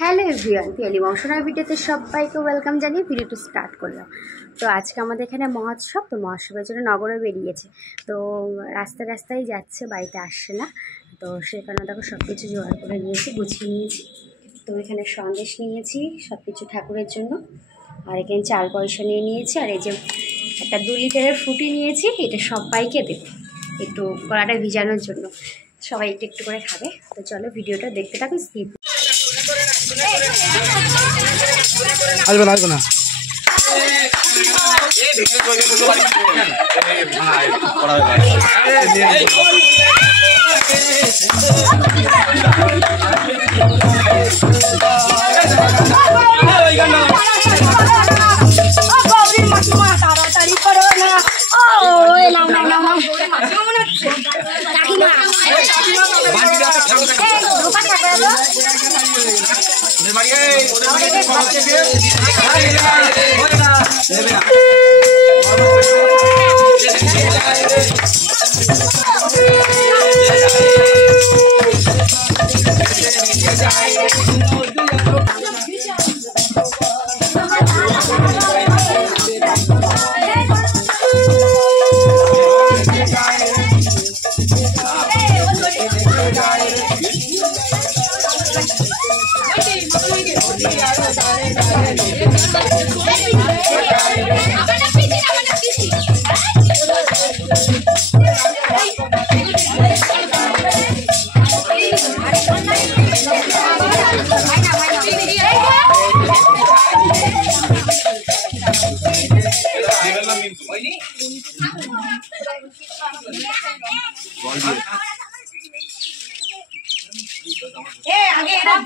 Hello everyone, Piyali বংশনার ভিডিওতে সবাইকে welcome জানিয়ে ভিডিওটি স্টার্ট করলাম। তো আজকে আমাদের এখানে মহোৎসব, তো মহোৎসবের জন্য নগরে বেরিয়েছে। তো রাস্তায় রাস্তায় যাচ্ছে, বাড়িতে আসছে না। তো সেই কারণে দেখো সব কিছু জোগাড় করে নিয়েছি, গুছিয়ে নিয়েছি। তো এখানে সন্দেশ নিয়েছি সব কিছু ঠাকুরের জন্য, আর এখানে চাল পয়সা নিয়ে নিয়েছি, আর এই যে একটা 2 লিটারের ফ্রুটি নিয়েছি, এটা সবাইকে দেব একটু গলাটা ভিজানোর জন্য। সবাই একটু একটু করে খাবে। তো চলো ভিডিওটা দেখতে থাকো, স্কিপ আসবে না আসবে না।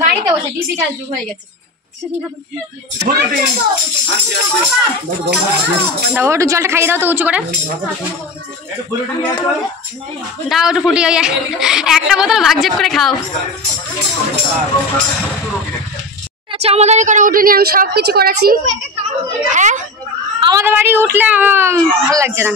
বাড়িতে বসে ডিজিটাল যুগ হয়ে গেছে। দাও একটু জলটা খাইয়ে দাও তো উঁচু করে দাও, একটু ফুটি ওই একটা বোতল ভাগযোগ করে খাও। আচ্ছা, আমাদের এখানে উঠিনি, আমি সব কিছু করেছি। হ্যাঁ, আমাদের বাড়ি উঠলে আমার ভালো লাগছে না।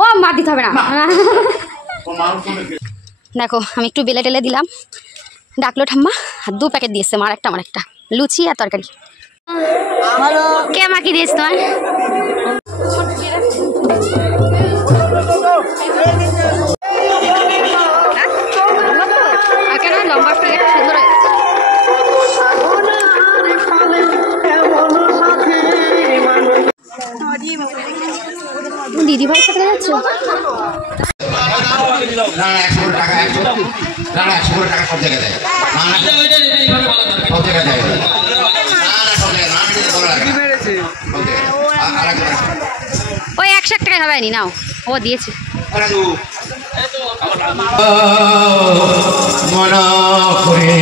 ও মার দিতে হবে না। দেখো আমি একটু বেলে টেলে দিলাম, ডাকলো ঠাম্মা, আর 2 প্যাকেট দিয়েছে, মার একটা আমার একটা, লুচি আর তরকারি। কে মাকি দিয়েছ তোমার? কেন লম্বা সুন্দর হয়ে গেছে। দিদি ভাই কোথায় যাচ্ছ? ওই 100 টাকায় হবে নি, নাও ও দিয়েছে। মনা করে